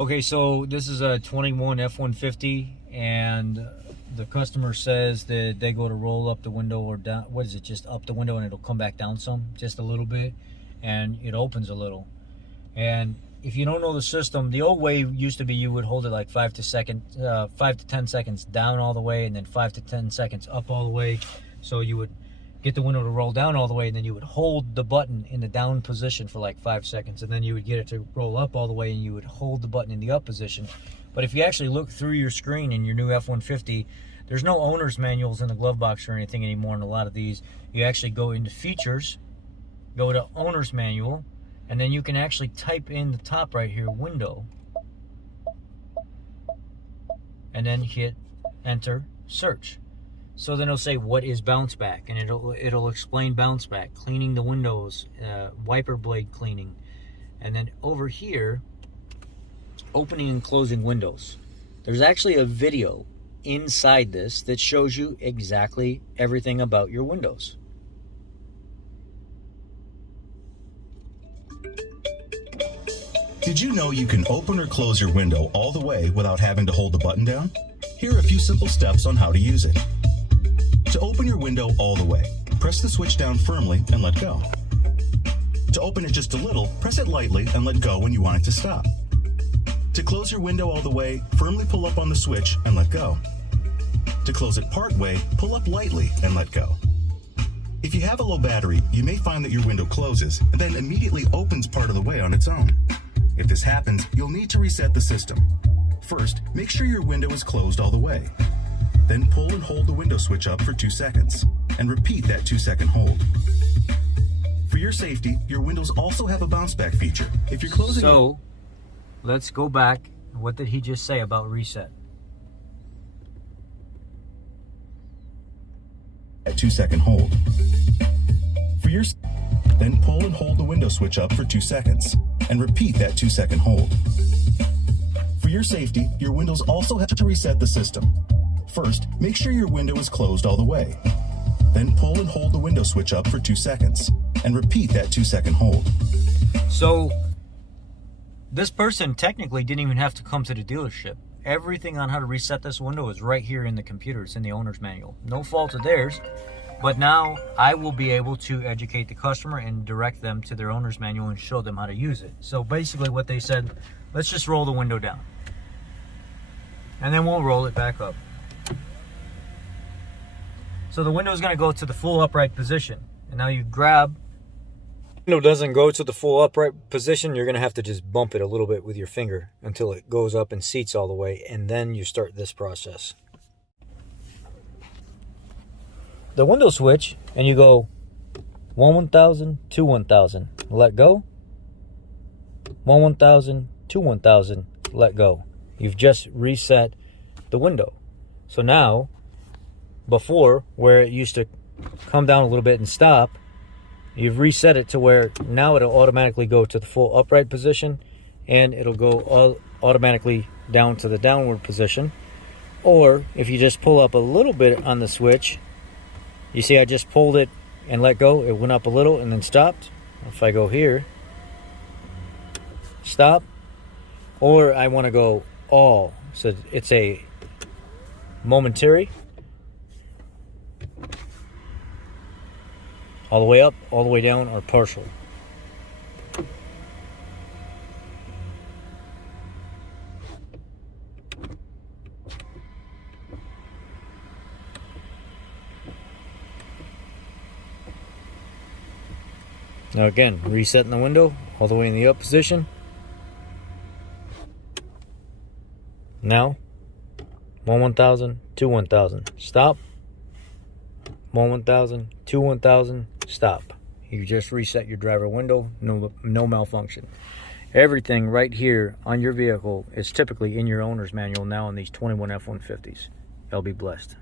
Okay, so this is a 21 F150, and the customer says that they go to roll up the window or down. What is it? Just up the window and it'll come back down some, just a little bit, and it opens a little. And if you don't know the system, the old way used to be you would hold it like 5 to 10 seconds down all the way, and then 5 to 10 seconds up all the way. So you would get the window to roll down all the way, and then you would hold the button in the down position for like 5 seconds, and then you would get it to roll up all the way, and you would hold the button in the up position. But if you actually look through your screen in your new F-150, there's no owner's manuals in the glove box or anything anymore in a lot of these. You actually go into features, go to owner's manual, and then you can actually type in the top right here, window, and then hit enter, search. So then it'll say, what is bounce back? And it'll explain bounce back, cleaning the windows, wiper blade cleaning. And then over here, opening and closing windows. There's actually a video inside this that shows you exactly everything about your windows. Did you know you can open or close your window all the way without having to hold the button down? Here are a few simple steps on how to use it. To open your window all the way, press the switch down firmly and let go. To open it just a little, press it lightly and let go when you want it to stop. To close your window all the way, firmly pull up on the switch and let go. To close it part way, pull up lightly and let go. If you have a low battery, you may find that your window closes and then immediately opens part of the way on its own. If this happens, you'll need to reset the system. First, make sure your window is closed all the way. Then pull and hold the window switch up for 2 seconds, and repeat that 2-second hold. For your safety, your windows also have a bounce back feature. If you're closing... So, let's go back. What did he just say about reset? At 2-second hold. For your... Then pull and hold the window switch up for 2 seconds, and repeat that 2-second hold. For your safety, your windows also have to reset the system. First, make sure your window is closed all the way. Then pull and hold the window switch up for 2 seconds, and repeat that 2-second hold. So, this person technically didn't even have to come to the dealership. Everything on how to reset this window is right here in the computer. It's in the owner's manual. No fault of theirs. But now I will be able to educate the customer and direct them to their owner's manual and show them how to use it. So basically what they said, let's just roll the window down. And then we'll roll it back up. So the window is going to go to the full upright position. And now you grab. The window doesn't go to the full upright position. You're going to have to just bump it a little bit with your finger until it goes up and seats all the way. And then you start this process. The window switch, and you go 1,000 to 1,000. Let go. 1,000 to 1,000. Let go. You've just reset the window. So now, before, where it used to come down a little bit and stop, you've reset it to where now it'll automatically go to the full upright position, and it'll go automatically down to the downward position. Or if you just pull up a little bit on the switch, you see I just pulled it and let go. It went up a little and then stopped. If I go here, stop. Or I want to go all. So it's a momentary. All the way up, all the way down, or partial. Now again, resetting the window all the way in the up position. Now, 1,000 to 1,000. Stop. 1,000 to 1,000. Stop. You just reset your driver window. No malfunction. Everything right here on your vehicle is typically in your owner's manual now in these 21 F-150s. Y'all be blessed.